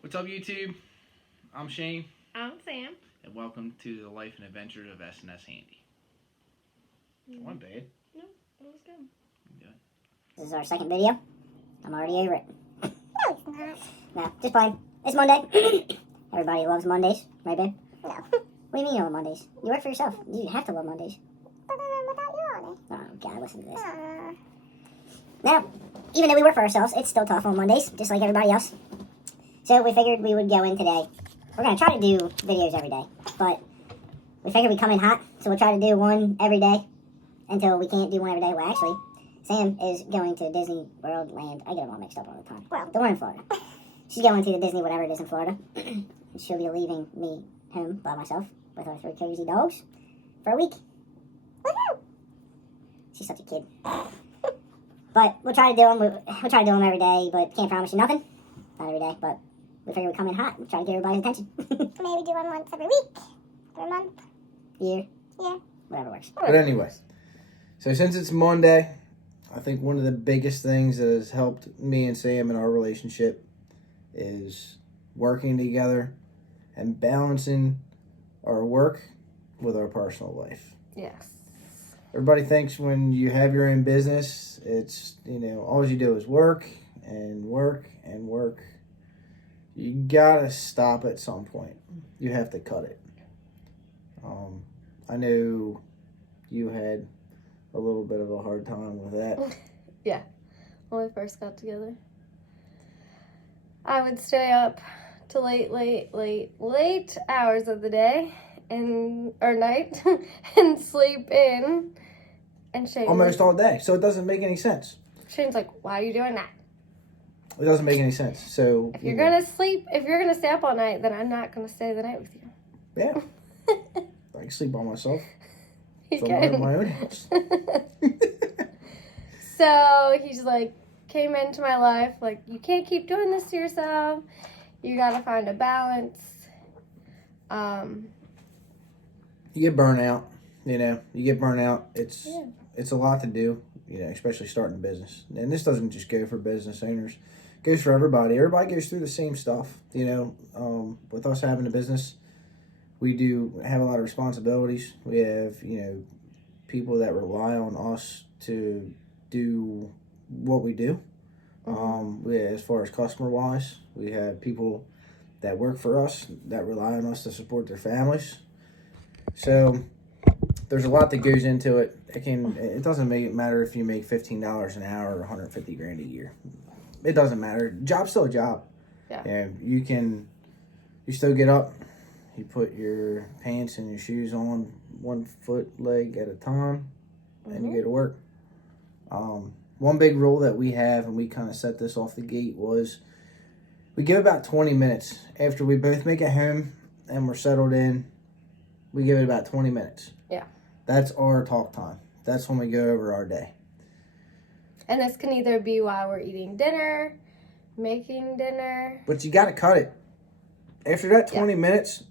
What's up, YouTube? I'm Shane. I'm Sam. And welcome to the life and adventures of S&S Handy. It wasn't bad. No, it was good. Yeah. This is our second video. I'm already over it. No, it's not. No, just playing. It's Monday. Everybody loves Mondays, right, babe? No. What do you mean you love Mondays? You work for yourself. You have to love Mondays. But then I'm without you on it. Oh, God, listen to this. Now, even though we work for ourselves, it's still tough on Mondays, just like everybody else. So we figured we would go in today. We're going to try to do videos every day, but we figured we'd come in hot, so we'll try to do one every day until we can't do one every day. Well, actually, Sam is going to Disney World Land. I get them all mixed up all the time. Well, the one in Florida. She's going to the Disney whatever it is in Florida. She'll be leaving me home by myself with our 3 crazy dogs for a week. woohoo! She's such a kid. But we'll try to do them. We'll try to do them every day, but can't promise you nothing. Not every day, but we figure we come in hot and try to get everybody's attention. Maybe do one once every week. Every month. Year. Yeah. Whatever works. But anyway, so since it's Monday, I think one of the biggest things that has helped me and Sam in our relationship is working together and balancing our work with our personal life. Yes. Everybody thinks when you have your own business, it's, all you do is work and work and work. You gotta stop at some point. You have to cut it. I know you had a little bit of a hard time with that. Yeah. When we first got together, I would stay up to late hours of the day or night and sleep in. And Shane Almost all day. So it doesn't make any sense. Shane's like, "Why are you doing that? It doesn't make any sense. So If you're gonna sleep, if you're gonna stay up all night, then I'm not gonna stay the night with you." Yeah. I can sleep by myself. He Somewhere in can. my own house. So he's like, came into my life like, you can't keep doing this to yourself. You gotta find a balance. You get burnout. You get burnout. It's Yeah. it's a lot to do. Especially starting a business. And this doesn't just go for business owners. It goes for everybody. Everybody goes through the same stuff. With us having a business, we do have a lot of responsibilities. We have, people that rely on us to do what we do. As far as customer-wise, we have people that work for us that rely on us to support their families. So there's a lot that goes into it. It doesn't matter if you make $15 an hour or $150,000 a year. It doesn't matter. Job's still a job. Yeah. And you still get up, you put your pants and your shoes on 1 leg at a time, and you go to work. One big rule that we have, and we kind of set this off the gate, was we give about 20 minutes after we both make it home and we're settled in. We give it about 20 minutes. Yeah. That's our talk time. That's when we go over our day. And this can either be while we're eating dinner, making dinner. But you got to cut it. After that 20 minutes,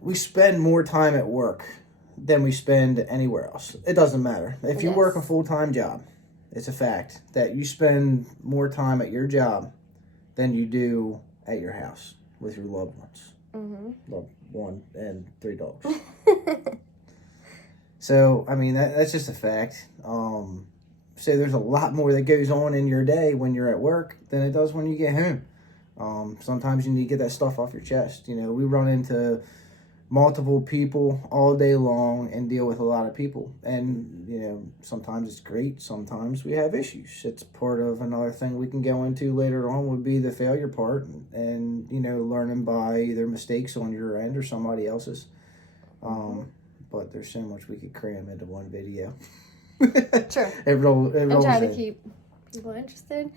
we spend more time at work than we spend anywhere else. It doesn't matter. If you work a full-time job, it's a fact that you spend more time at your job than you do at your house with your loved ones. Loved one and 3 dogs. So, that's just a fact. So there's a lot more that goes on in your day when you're at work than it does when you get home. Sometimes you need to get that stuff off your chest. We run into multiple people all day long and deal with a lot of people. And, sometimes it's great. Sometimes we have issues. It's part of another thing we can go into later on would be the failure part and learning by either mistakes on your end or somebody else's. But there's so much we could cram into one video. Sure. It rolls And try to in. keep people interested.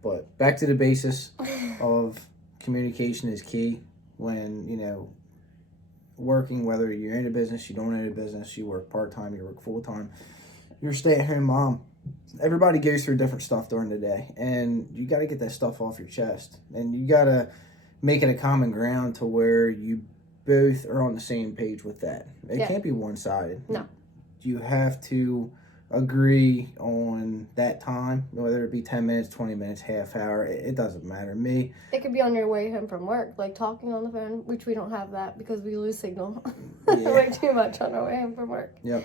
But back to the basis of communication is key when, working, whether you're in a business, you don't own a business, you work part-time, you work full-time, you're a stay-at-home mom. Everybody goes through different stuff during the day, and you got to get that stuff off your chest. And you got to make it a common ground to where you both are on the same page with that. It can't be one-sided. No. You have to agree on that time, whether it be 10 minutes, 20 minutes, half hour, it doesn't matter to me. It could be on your way home from work, like talking on the phone, which we don't have that because we lose signal Yeah. way too much on our way home from work. Yep.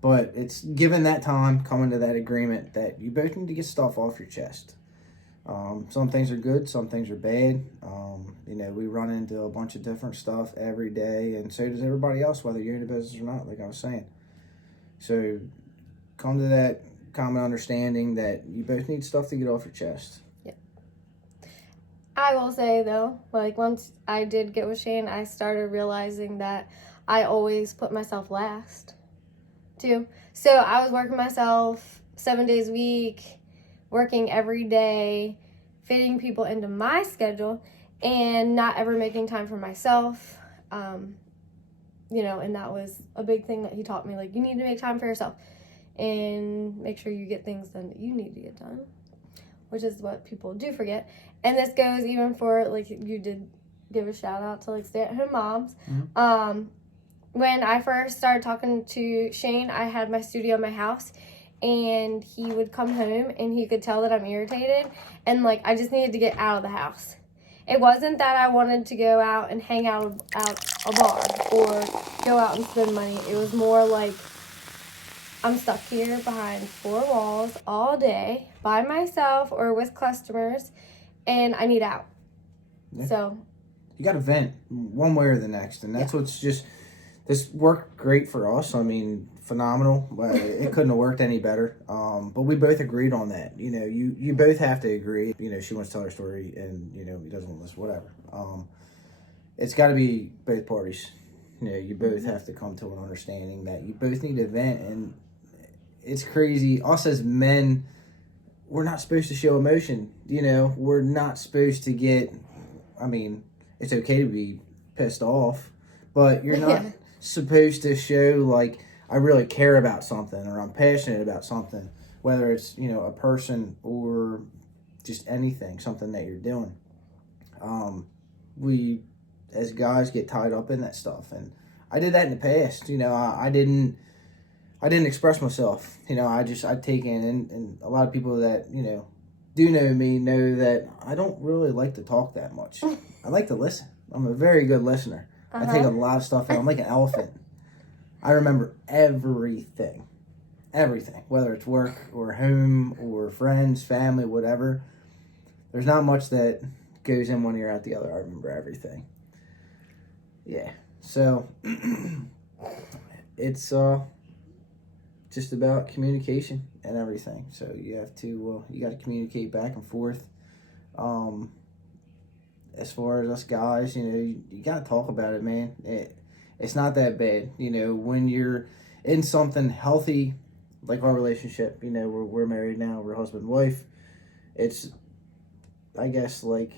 But it's given that time, coming to that agreement that you both need to get stuff off your chest. Some things are good, some things are bad. We run into a bunch of different stuff every day, and so does everybody else, whether you're in a business or not, like I was saying. So come to that common understanding that you both need stuff to get off your chest. Yeah. I will say, though, like once I did get with Shane, I started realizing that I always put myself last, too. So I was working myself 7 days a week, working every day, fitting people into my schedule, and not ever making time for myself. And that was a big thing that he taught me. Like, you need to make time for yourself and make sure you get things done that you need to get done, which is what people do forget. And this goes even for, like, you did give a shout out to, like, stay-at-home moms. Mm-hmm. When I first started talking to Shane, I had my studio in my house, and he would come home and he could tell that I'm irritated, and, like, I just needed to get out of the house. It wasn't that I wanted to go out and hang out a bar or go out and spend money. It was more like, I'm stuck here behind four walls all day by myself or with customers, and I need out. Yeah. So you got to vent one way or the next, and that's what's just, this worked great for us. I mean, phenomenal. It couldn't have worked any better. But we both agreed on that. You both have to agree. She wants to tell her story, and he doesn't want to listen. Whatever. It's got to be both parties. You both have to come to an understanding that you both need to vent. And it's crazy. Us as men, we're not supposed to show emotion. We're not supposed to get. I mean, it's okay to be pissed off, but you're not supposed to show like, I really care about something or I'm passionate about something, whether it's, a person or just anything, something that you're doing. We, as guys, get tied up in that stuff. And I did that in the past. I didn't express myself. I'd take in, and a lot of people that, do know me know that I don't really like to talk that much. I like to listen. I'm a very good listener. I take a lot of stuff in. I'm like an elephant. I remember everything, whether it's work or home or friends, family, whatever. There's not much that goes in one ear out the other. I remember everything. Yeah. So it's just about communication and everything. So you have to, you got to communicate back and forth. As far as us guys, you got to talk about it, man. It's not that bad. When you're in something healthy, like our relationship, we're married now, we're husband and wife. It's, I guess, like,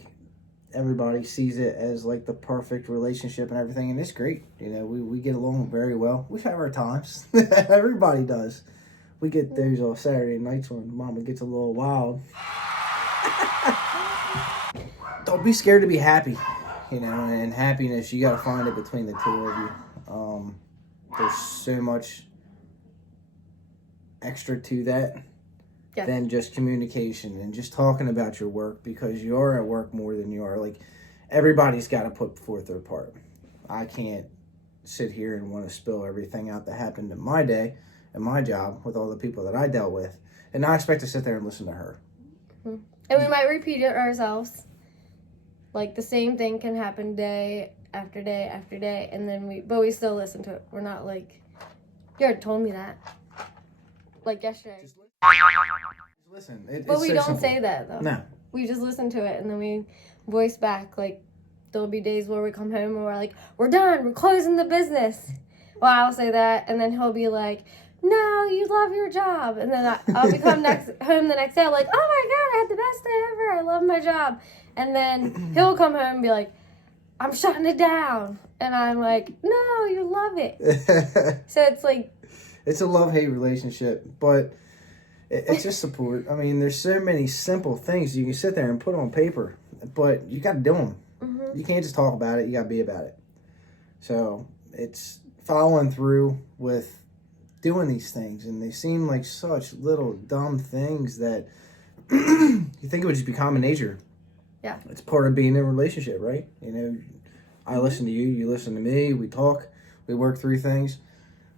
everybody sees it as, like, the perfect relationship and everything, and it's great. We get along very well. We have our times. Everybody does. We get those on Saturday nights when Mama gets a little wild. Don't be scared to be happy. And happiness, you got to find it between the two of you. There's so much extra to that than just communication and just talking about your work, because you are at work more than you are. Like, everybody's got to put forth their part. I can't sit here and want to spill everything out that happened in my day and my job with all the people that I dealt with, and not expect to sit there and listen to her. And we might repeat it ourselves. Like, the same thing can happen day after day after day, and then we still listen to it. We're not like, you already told me that. Like yesterday. Just listen. But it's we so don't simple. say that, though. No. We just listen to it, and then we voice back. Like, there'll be days where we come home and we're like, we're done, we're closing the business. Well, I'll say that, and then he'll be like, no, you love your job. And then I'll be home the next day, I'm like, oh my God, I had the best day ever. I love my job. And then he'll come home and be like, I'm shutting it down. And I'm like, no, you love it. So it's like, it's a love-hate relationship, but it's just support. I mean, there's so many simple things you can sit there and put on paper, but you got to do them. Mm-hmm. You can't just talk about it. You got to be about it. So it's following through with doing these things, and they seem like such little dumb things that you think it would just be common nature. Yeah. It's part of being in a relationship, right? You know, I listen to you, you listen to me, we talk, we work through things.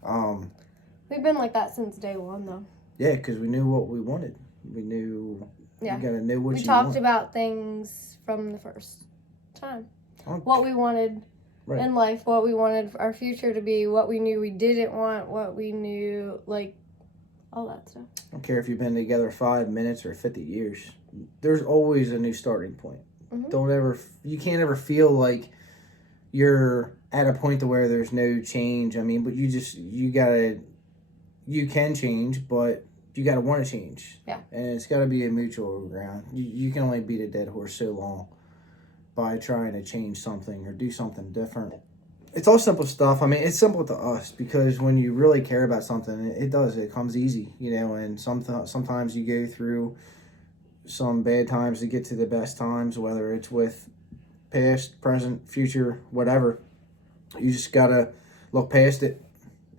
We've been like that since day one, though. Yeah, because we knew what we wanted. We knew. Yeah. You gotta know what We you talked want. about things from the first time. Oh, What we wanted right. in life, what we wanted our future to be, what we knew we didn't want, what we knew, like, all that stuff. I don't care if you've been together 5 minutes or 50 years. There's always a new starting point. Mhm. You can't ever feel like you're at a point to where there's no change. I mean, but you can change, but you gotta want to change. Yeah. And it's gotta be a mutual ground. You can only beat a dead horse so long by trying to change something or do something different. It's all simple stuff. I mean, it's simple to us because when you really care about something, it comes easy, you know, and sometimes you go through some bad times to get to the best times, whether it's with past, present, future, whatever. You just gotta look past it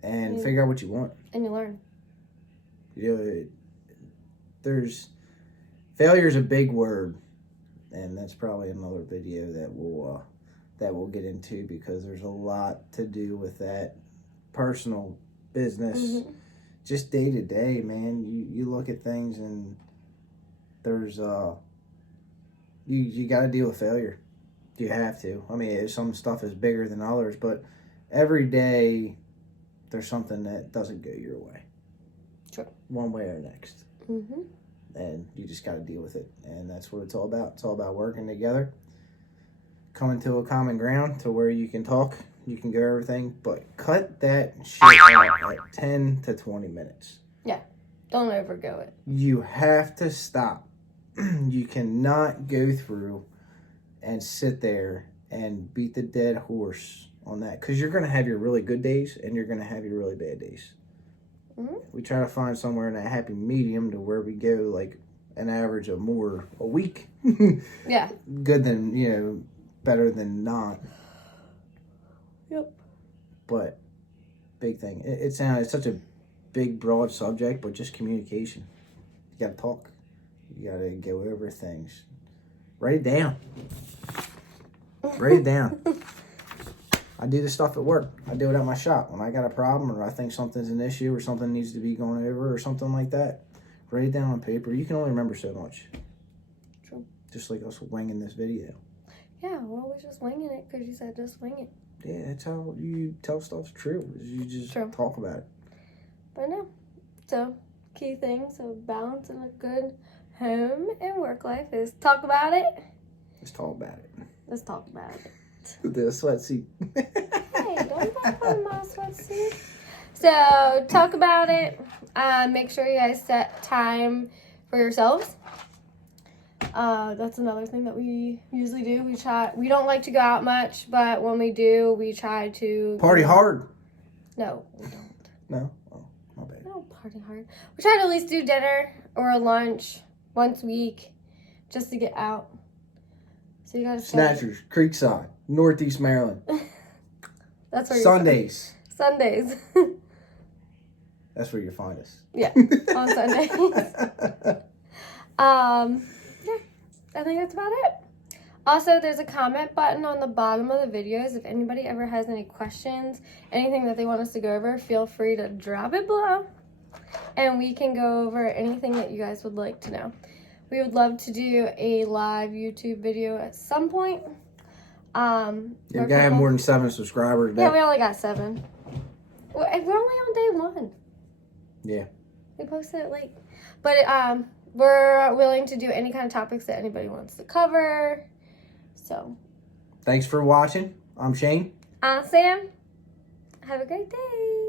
and figure out what you want. And you learn. You know, failure is a big word, and that's probably another video that we'll get into because there's a lot to do with that. Personal, business, just day to day, man. You look at things and there's you got to deal with failure. You have to. I mean, some stuff is bigger than others, but every day there's something that doesn't go your way. Sure. One way or next. Mm-hmm. And you just got to deal with it. And that's what it's all about. It's all about working together, coming to a common ground to where you can talk, you can go everything, but cut that shit out at 10 to 20 minutes. Yeah. Don't overgo it. You have to stop. You cannot go through and sit there and beat the dead horse on that, because you're going to have your really good days and you're going to have your really bad days. Mm-hmm. We try to find somewhere in that happy medium to where we go like an average of more a week. Yeah. Good than, you know, better than not. Yep. But big thing. It's such a big, broad subject, but just communication. You got to talk. You got to go over things. Write it down. Write it down. I do this stuff at work. I do it at my shop. When I got a problem or I think something's an issue or something needs to be gone over or something like that, write it down on paper. You can only remember so much. True. Just like us winging this video. Yeah, well, we're just winging it because you said just wing it. Yeah, that's how you tell stuff's true. Is you just True. talk about it. But no. So, key things of balance in a good home and work life is talk about it. Just talk about it. Let's talk about it. The sweatsuit. Hey, don't make fun of my sweatsuit. So, talk about it. Make sure you guys set time for yourselves. That's another thing that we usually do. We don't like to go out much, but when we do, we try to Party hard. No, we don't. No? Oh, my bad. We don't party hard. We try to at least do dinner or a lunch once a week just to get out. So you guys Snatchers, Creekside, Northeast Maryland. That's where Sundays. Sundays. That's where you find us. Yeah, on Sundays. Yeah, I think that's about it. Also, there's a comment button on the bottom of the videos. If anybody ever has any questions, anything that they want us to go over, feel free to drop it below. And we can go over anything that you guys would like to know. We would love to do a live YouTube video at some point. Yeah, we gotta have more than 7 subscribers. Yeah, we only got 7. We're only on day 1. Yeah. We posted it late. But we're willing to do any kind of topics that anybody wants to cover. So. Thanks for watching. I'm Shane. I'm Sam. Have a great day.